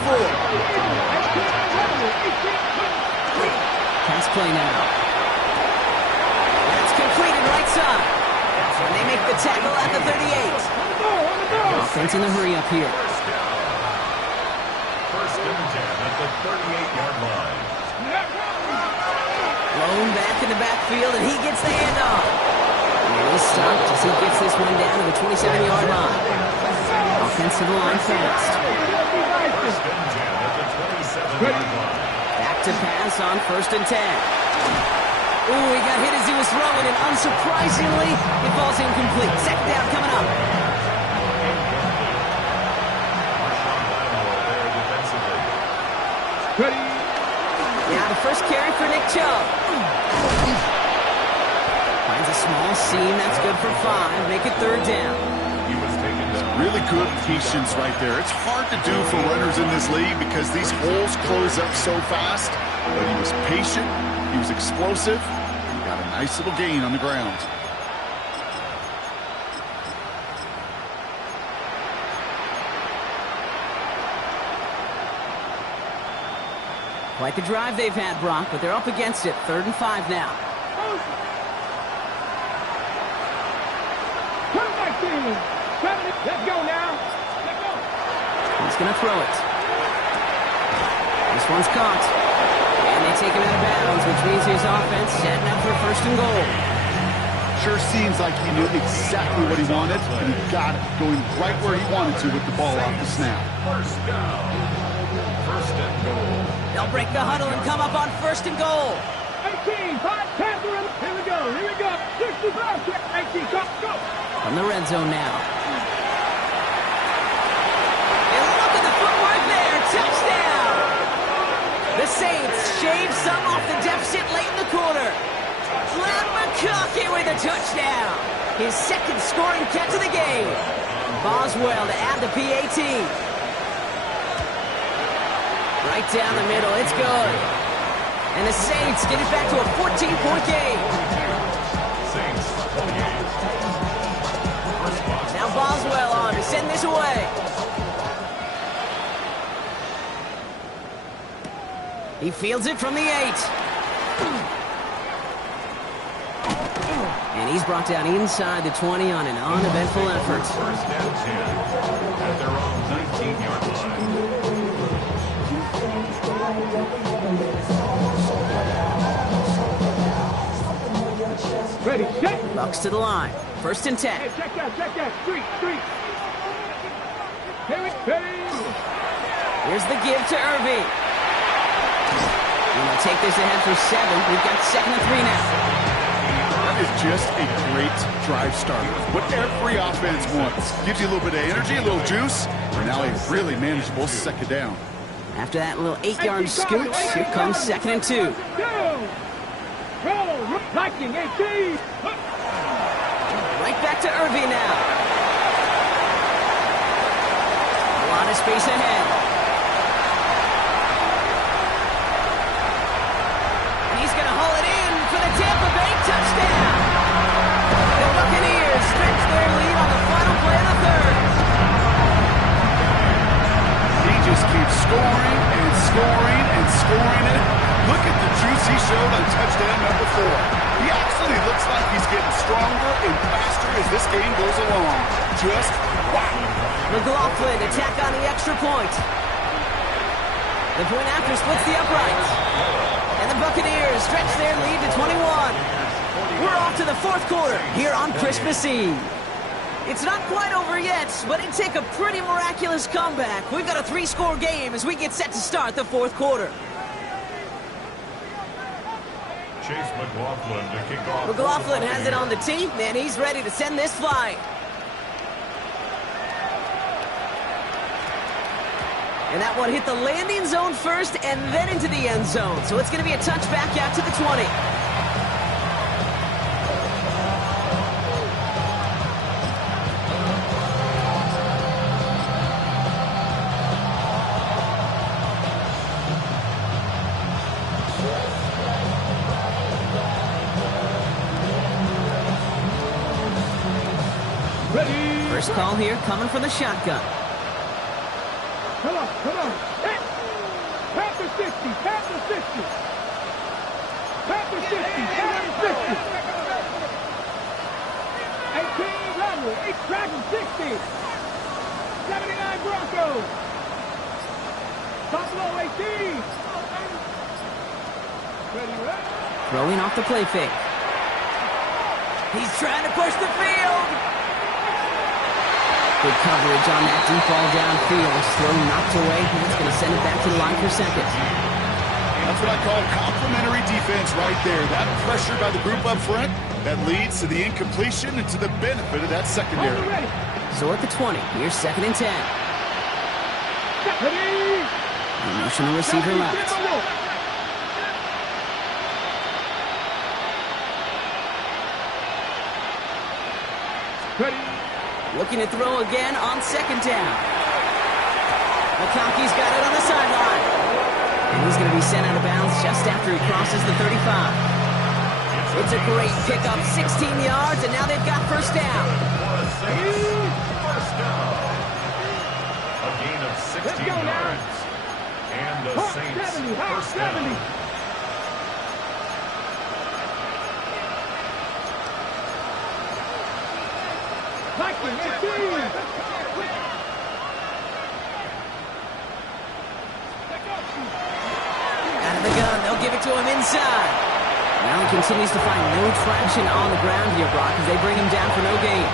Pass play now. That's completed right side. And they make the tackle at the 38. Offense in the hurry-up here. 1st and 10 at the 38-yard line. Blown back in the backfield, and he gets the handoff. And he's stopped as he gets this one down to the 27-yard line. Offense to the line fast. 1st and 10 at the 27-yard line. Back to pass on 1st and 10. Ooh, he got hit as he was throwing, and unsurprisingly, it falls incomplete. 2nd down coming up. Ready. Now the first carry for Nick Chubb. Finds a small seam. That's good for 5. Make it 3rd down. He was taken down. Really good patience right there. It's hard to do for runners in this league because these holes close up so fast. But he was patient. He was explosive. He got a nice little gain on the ground. Quite the drive they've had, Brock, but they're up against it. 3rd and 5 now. Put it back in. Let's go now. Let's go. He's going to throw it. This one's caught. And they take him out of bounds, which means his offense setting up for 1st and goal. Sure seems like he knew exactly what he wanted, and he got it, going right where he wanted to with the ball off the snap. 1st down. 1st and goal. They'll break the huddle and come up on 1st and goal. 18, 5, 10, here we go. 65, 18, go. From the red zone now. And look at the footwork there. Touchdown. The Saints shave some off the deficit late in the quarter. Glenn McConkey with a touchdown. His 2nd scoring catch of the game. Boswell to add the PAT. Right down the middle. It's good. And the Saints get it back to a 14-point game. Saints 28. Now Boswell on to send this away. He fields it from the 8. And he's brought down inside the 20 on an uneventful effort. 1st and 10 at their own 19-yard line. Ready, set. Bucs to the line. First and 10. Hey, check that. Street. Hey. Here's the give to Irving. We're going to take this ahead for 7. We've got 2nd and 3 now. That is just a great drive starter. What every offense wants. Gives you a little bit of energy, a little juice, and now a really manageable second down. After that little 8-yard scoot, here comes 2nd and 2. Lightning 18. Right back to Irving now. A lot of space ahead. And he's going to haul it in for the Tampa Bay touchdown. The Buccaneers stretch their lead on the final play of the third. He just keeps scoring and scoring and scoring it. Look at the juice he showed on touchdown number 4. He actually looks like he's getting stronger and faster as this game goes along. Just wow. McLaughlin attack on the extra point. The point after splits the uprights. And the Buccaneers stretch their lead to 21. We're off to the 4th quarter here on Christmas Eve. It's not quite over yet, but it'd take a pretty miraculous comeback. We've got a 3-score game as we get set to start the 4th quarter. Chase McLaughlin to kick off. McLaughlin has it on the tee, and he's ready to send this flying. And that one hit the landing zone first and then into the end zone. So it's going to be a touchback out to the 20. First call here coming from the shotgun. Come on. Hit. Panther 60. Panther 60. 18 Rebel. 8 Dragon 60. 79 Broncos. Buffalo 18. Ready. Throwing off the play fake. He's trying to push the field. Good coverage on that deep ball downfield. Throw knocked away. That's going to send it back to the line for 2nd. That's what I call complementary defense right there. That pressure by the group up front, that leads to the incompletion and to the benefit of that secondary. So at the 20, here's 2nd and 10. Motion receiver left. Ready. Looking to throw again on 2nd down. McConkey's got it on the sideline. And he's going to be sent out of bounds just after he crosses the 35. It's a great pickup, 16 yards, and now they've got first down. First down. A gain of 16 yards. And the Saints first down. Out of the gun, they'll give it to him inside. Now he continues to find no traction on the ground here, Brock, as they bring him down for no gain.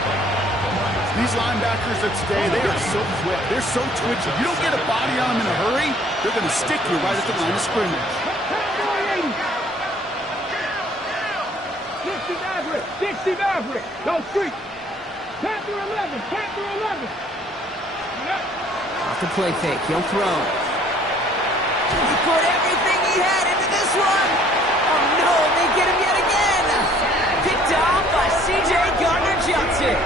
These linebackers of today, they are so quick. They're so twitchy. You don't get a body on them in a hurry, they're going to stick you right at the line of scrimmage. 60 Maverick. Go street. Panther 11. Off the play fake, he'll throw. He put everything he had into this one. Oh no, they get him yet again. Picked off by C.J. Gardner-Johnson.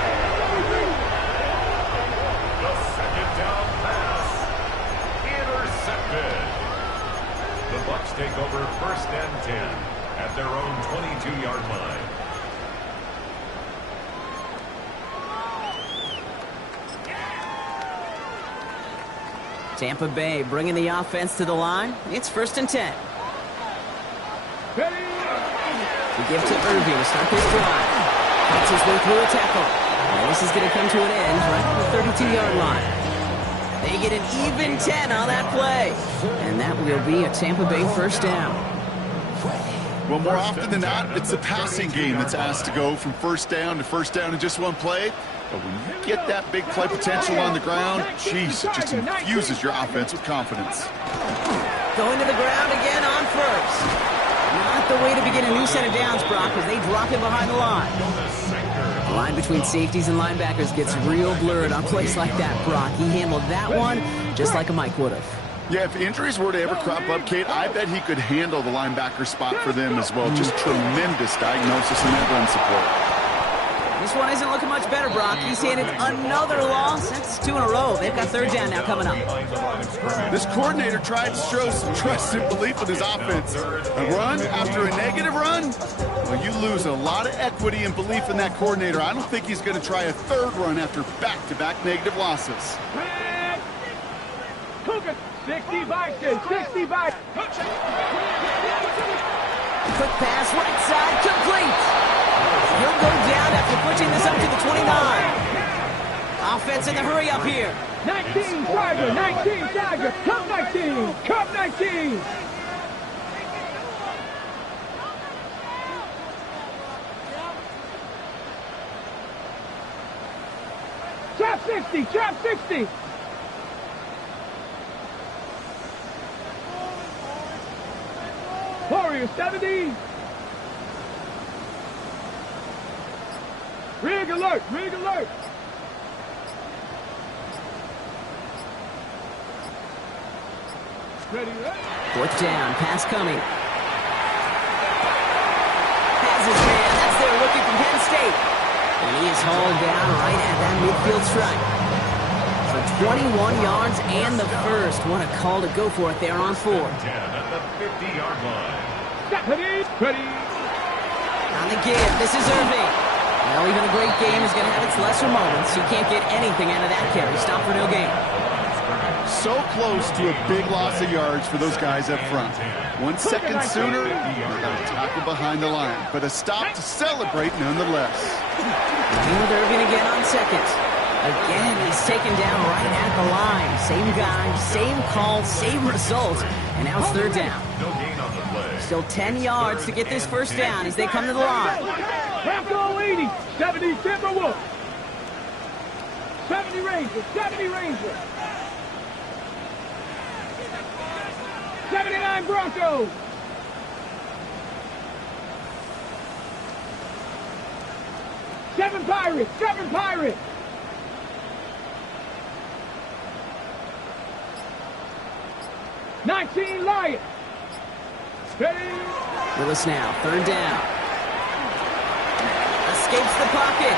The second down pass. Intercepted. The Bucs take over 1st and 10 at their own 22-yard line. Tampa Bay bringing the offense to the line. It's 1st and 10. We give to Irving to start this drive. Cuts his way through a tackle. And this is going to come to an end right at the 32-yard line. They get an even 10 on that play. And that will be a Tampa Bay first down. Well, more often than not, it's the passing game that's asked to go from first down in just one play. But when you get that big play potential on the ground, geez, it just infuses your offense with confidence. Going to the ground again on first. Not the way to begin a new set of downs, Brock, because they drop him behind the line. The line between safeties and linebackers gets real blurred on plays like that, Brock. He handled that one just like a Mike would have. Yeah, if injuries were to ever crop up, Kate, I bet he could handle the linebacker spot for them as well. Just tremendous diagnosis and that run support. This one isn't looking much better, Brock. He's handed another loss. That's 2 in a row. They've got third down now coming up. This coordinator tried to show some trust and belief in his offense. A run after a negative run? Well, you lose a lot of equity and belief in that coordinator. I don't think he's going to try a third run after back-to-back negative losses. 60 Vikings, 60 Vikings. Quick pass, right side, complete. He'll go down after pushing this up to the 29. Offense in the hurry up here. 19 Tiger, 19 Tiger, come 19, come 19. Trap 60, trap 60. Warrior 70. Rig alert, rig alert. Ready, ready. Fourth down, pass coming. Has his man, that's their rookie from Penn State. And he is hauled down right at that midfield stripe. For 21 yards and the first. What a call to go for it there on 4. 10 at the 50-yard line. Ready, ready. On the give, this is Irving. Well, even a great game is going to have its lesser moments. You can't get anything out of that carry. Stop for no gain. So close to a big loss of yards for those guys up front. 1 second sooner, they got a tackle behind the line. But a stop to celebrate nonetheless. Looking with Irving again on second. Again, he's taken down right at the line. Same guy, same call, same result. And now it's third down. No gain on the play. Still 10 yards to get this first down as they come to the line. Bronco 80, 70 Timberwolves. 70 Rangers, 70 Rangers. 79 Broncos. Seven Pirates, 7 Pirates. $19 Lions. Willis now, third down. Escapes the pocket.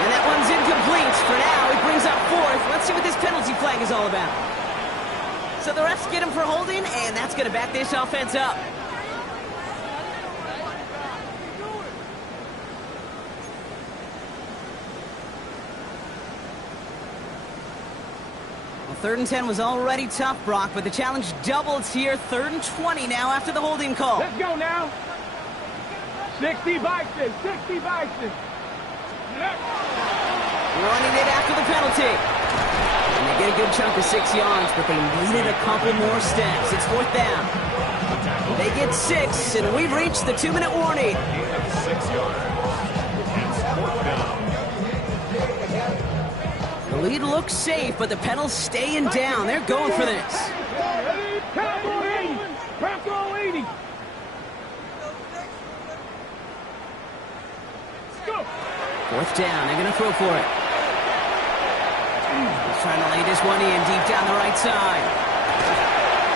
And that one's incomplete. For now, he brings up fourth. Let's see what this penalty flag is all about. So the refs get him for holding, and that's going to back this offense up. Third and 10 was already tough, Brock, but the challenge doubles here. Third and 20 now after the holding call. Let's go now. 60 Bison, 60 Bison. Running it after the penalty. And they get a good chunk of 6 yards, but they needed a couple more steps. It's fourth down. They get 6, and we've reached the 2-minute warning. 6 yards. It's fourth down. The lead looks safe, but the Pedals staying down. They're going for this. Bronco 80, Bronco 80. Go. Fourth down. They're going to throw for it. He's trying to lay this one in deep down the right side.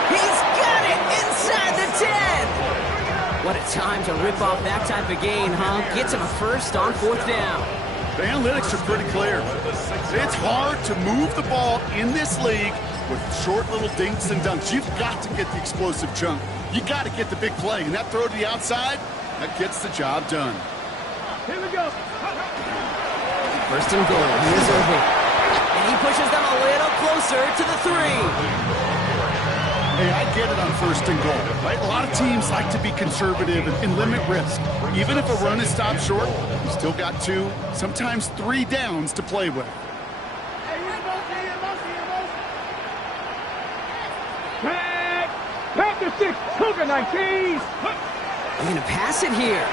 He's got it inside the 10. What a time to rip off that type of gain, huh? Gets him a first on fourth down. The analytics are pretty clear. It's hard to move the ball in this league with short little dinks and dunks. You've got to get the explosive chunk. You got to get the big play. And that throw to the outside, that gets the job done. Here we go. First and goal. Here's Irving. And he pushes them a little closer to the 3. Hey, I get it on first and goal, right? A lot of teams like to be conservative and limit risk. Even if a run is stopped short, you still got 2, sometimes 3 downs to play with. Panther 6, Cougar 19. They're going to pass it here.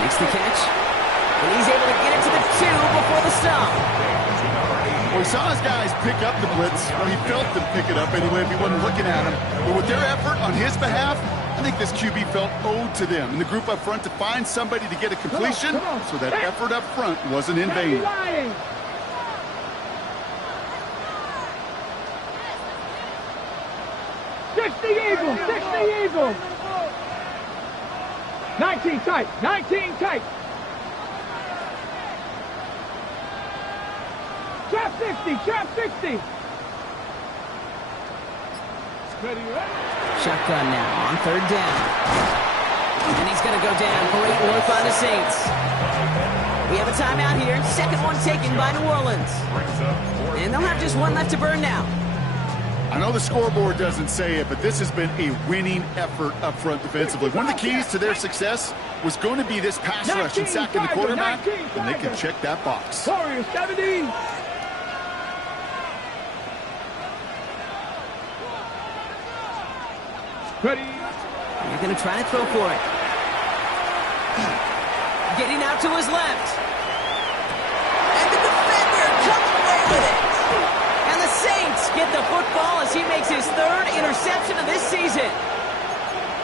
Makes the catch. And he's able to get it to the 2 before the stop. Well, he saw his guys pick up the blitz. He felt them pick it up anyway if he wasn't looking at him. But with their effort on his behalf, I think this QB felt owed to them. And the group up front to find somebody to get a completion, so that effort up front wasn't in vain. Six the Eagles! 19 tight! 19 tight! Trap 60! Trap 60! Shotgun now on 3rd down. And he's going to go down. Great work by the Saints. We have a timeout here. Second one taken by New Orleans. And they'll have just one left to burn now. I know the scoreboard doesn't say it, but this has been a winning effort up front defensively. One of the keys to their success was going to be this pass rush and sacking the quarterback, and they can check that box. Warriors 70. Ready. They're going to try to throw for it. Getting out to his left. And the defender comes away with it. And the Saints get the football as he makes his 3rd interception of this season.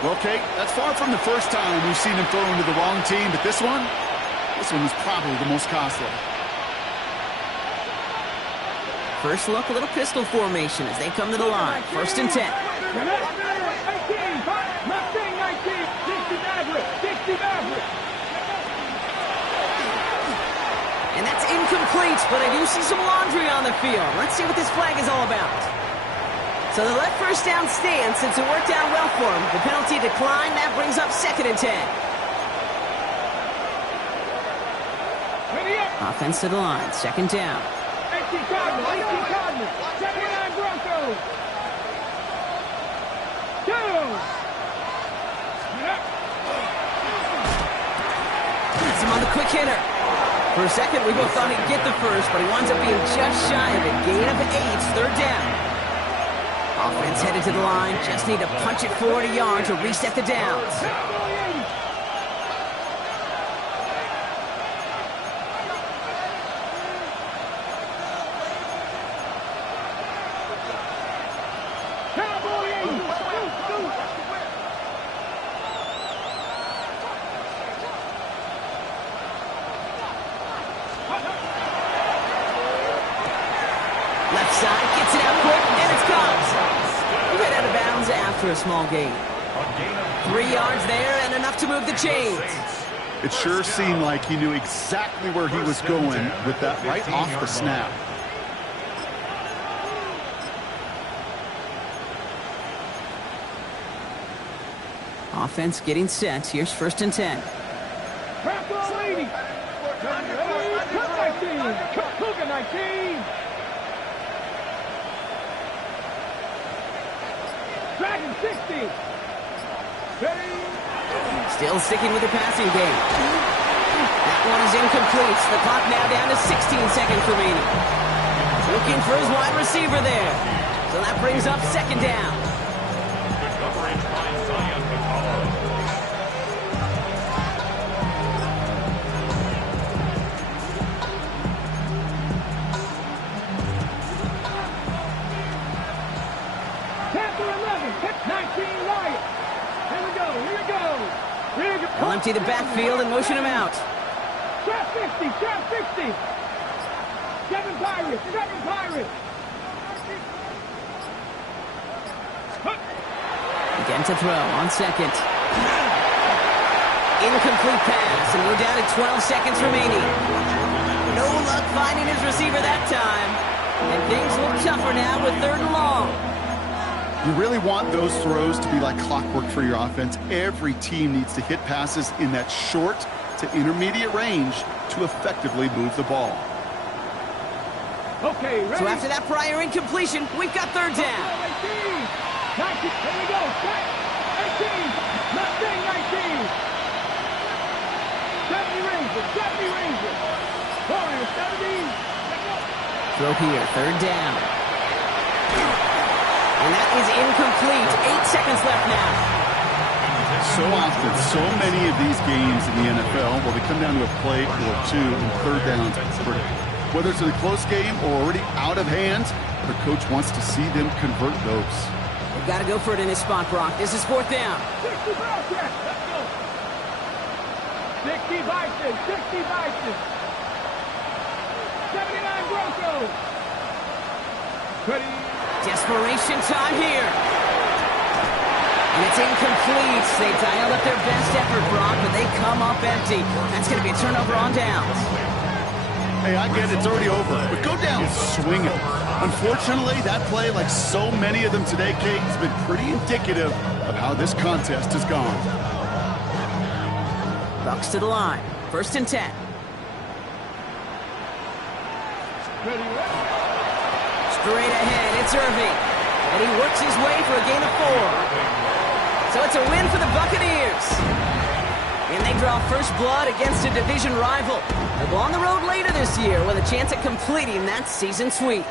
Well, Kate, that's far from the first time we've seen him throw into the wrong team, but this one was probably the most costly. First look, a little pistol formation as they come to the line. 1st and 10. And that's incomplete, but I do see some laundry on the field. Let's see what this flag is all about. So the left first down stands since it worked out well for him. The penalty declined. That brings up 2nd and 10. Offense to the line. 2nd down. 18 Cardinals. 79 Broncos. 2. That's him on the quick hitter. For a second, we both thought he'd get the first, but he winds up being just shy of it. Gain of 8, 3rd down. Offense headed to the line. Just need to punch it 40 yards to reset the downs. Left side, gets it out quick, and it's caught. He got out of bounds after a small gain. 3 yards there and enough to move the chains. It sure seemed like he knew exactly where he was going with that right off the snap. Offense getting set. Here's 1st and 10. Cougar 19. Dragon 60. Still sticking with the passing game. That one is incomplete. The clock now down to 16 seconds remaining. Looking for his wide receiver there. So that brings up 2nd down. They'll empty the backfield and motion him out. Trap 60, trap 60. 7 Pirates, 7 Pirates. Again to throw on 2nd. Incomplete pass, and we're down to 12 seconds remaining. No luck finding his receiver that time. And things look tougher now with 3rd and long. You really want those throws to be like clockwork for your offense. Every team needs to hit passes in that short to intermediate range to effectively move the ball. Okay, ready? So after that prior incompletion, we've got 3rd down. 19, here we go. 18, Mustang 19. 70 Rangers. Warriors 70. Throw here, 3rd down. And that is incomplete. 8 seconds left now. So often, so many of these games in the NFL, well, they come down to a play or two and third downs. Whether it's in a close game or already out of hand, the coach wants to see them convert those. They've got to go for it in this spot, Brock. This is fourth down. 60 Bobcats. Let's go. 60 Bison. 60 Bison. 79 Broncos. Ready. Desperation time here. And it's incomplete. They dialed up their best effort, Brock, but they come up empty. That's going to be a turnover on downs. Hey, I get it. It's already over. But go down swinging. Unfortunately, that play, like so many of them today, Kate, has been pretty indicative of how this contest has gone. Bucs to the line. 1st and 10. Straight ahead, it's Irving. And he works his way for a gain of 4. So it's a win for the Buccaneers. And they draw first blood against a division rival. They'll go on the road later this year with a chance at completing that season sweep.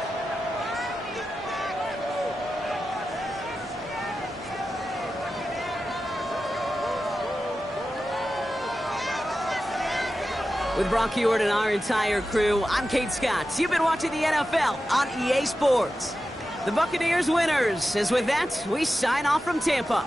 With Brock Heward and our entire crew, I'm Kate Scott. You've been watching the NFL on EA Sports. The Buccaneers winners, as with that, we sign off from Tampa.